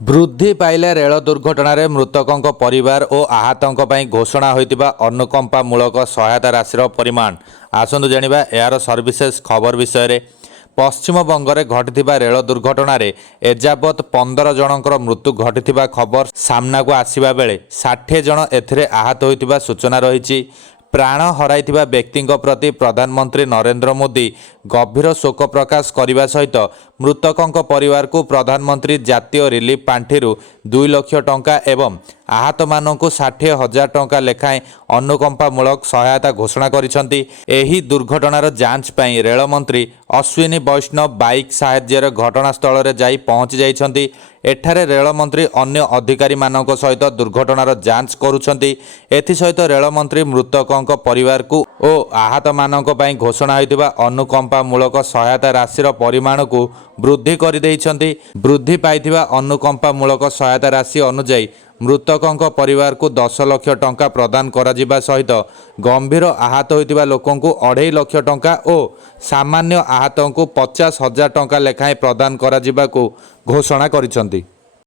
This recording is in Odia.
ବୃଦ୍ଧି ପାଇଲା ରେଳ ଦୁର୍ଘଟଣାରେ ମୃତକଙ୍କ ପରିବାର ଓ ଆହତଙ୍କ ପାଇଁ ଘୋଷଣା ହୋଇଥିବା ଅନୁକମ୍ପାମୂଳକ ସହାୟତା ରାଶିର ପରିମାଣ। ଆସନ୍ତୁ ଜାଣିବା ଏହାର ସର୍ବିଶେଷ ଖବର ବିଷୟରେ। ପଶ୍ଚିମବଙ୍ଗରେ ଘଟିଥିବା ରେଳ ଦୁର୍ଘଟଣାରେ ଏଯାବତ୍ 15 ଜଣଙ୍କର ମୃତ୍ୟୁ ଘଟିଥିବା ଖବର ସାମ୍ନାକୁ ଆସିବା ବେଳେ 60 ଜଣ ଏଥିରେ ଆହତ ହୋଇଥିବା ସୂଚନା ରହିଛି। ପ୍ରାଣ ହରାଇଥିବା ବ୍ୟକ୍ତିଙ୍କ ପ୍ରତି ପ୍ରଧାନମନ୍ତ୍ରୀ ନରେନ୍ଦ୍ର ମୋଦି ଗଭୀର ଶୋକ ପ୍ରକାଶ କରିବା ସହିତ ମୃତକଙ୍କ ପରିବାରକୁ ପ୍ରଧାନମନ୍ତ୍ରୀ ଜାତୀୟ ରିଲିଫ୍ ପାଣ୍ଠିରୁ 2 ଲକ୍ଷ ଟଙ୍କା ଏବଂ ଆହତମାନଙ୍କୁ 60,000 ଟଙ୍କା ଲେଖାଏଁ ଅନୁକମ୍ପାମୂଳକ ସହାୟତା ଘୋଷଣା କରିଛନ୍ତି। ଏହି ଦୁର୍ଘଟଣାର ଯାଞ୍ଚ ପାଇଁ ରେଳମନ୍ତ୍ରୀ ଅଶ୍ୱିନୀ ବୈଷ୍ଣବ ବାଇକ୍ ସାହାଯ୍ୟରେ ଘଟଣାସ୍ଥଳରେ ଯାଇ ପହଞ୍ଚି ଯାଇଛନ୍ତି। ଏଠାରେ ରେଳମନ୍ତ୍ରୀ ଅନ୍ୟ ଅଧିକାରୀମାନଙ୍କ ସହିତ ଦୁର୍ଘଟଣାର ଯାଞ୍ଚ କରୁଛନ୍ତି। ଏଥିସହିତ ରେଳମନ୍ତ୍ରୀ ମୃତକଙ୍କ ପରିବାରକୁ ଓ ଆହତମାନଙ୍କ ପାଇଁ ଘୋଷଣା ହୋଇଥିବା ଅନୁକମ୍ପାମୂଳକ ସହାୟତା ରାଶିର ପରିମାଣକୁ ବୃଦ୍ଧି କରିଦେଇଛନ୍ତି। ବୃଦ୍ଧି ପାଇଥିବା ଅନୁକମ୍ପାମୂଳକ ସହାୟତା ରାଶି ଅନୁଯାୟୀ ମୃତକଙ୍କ ପରିବାରକୁ 10 ଲକ୍ଷ ଟଙ୍କା ପ୍ରଦାନ କରାଯିବା ସହିତ ଗମ୍ଭୀର ଆହତ ହୋଇଥିବା ଲୋକଙ୍କୁ 2.5 ଲକ୍ଷ ଟଙ୍କା ଓ ସାମାନ୍ୟ ଆହତଙ୍କୁ 50,000 ଟଙ୍କା ଲେଖାଏଁ ପ୍ରଦାନ କରାଯିବାକୁ ଘୋଷଣା କରିଛନ୍ତି।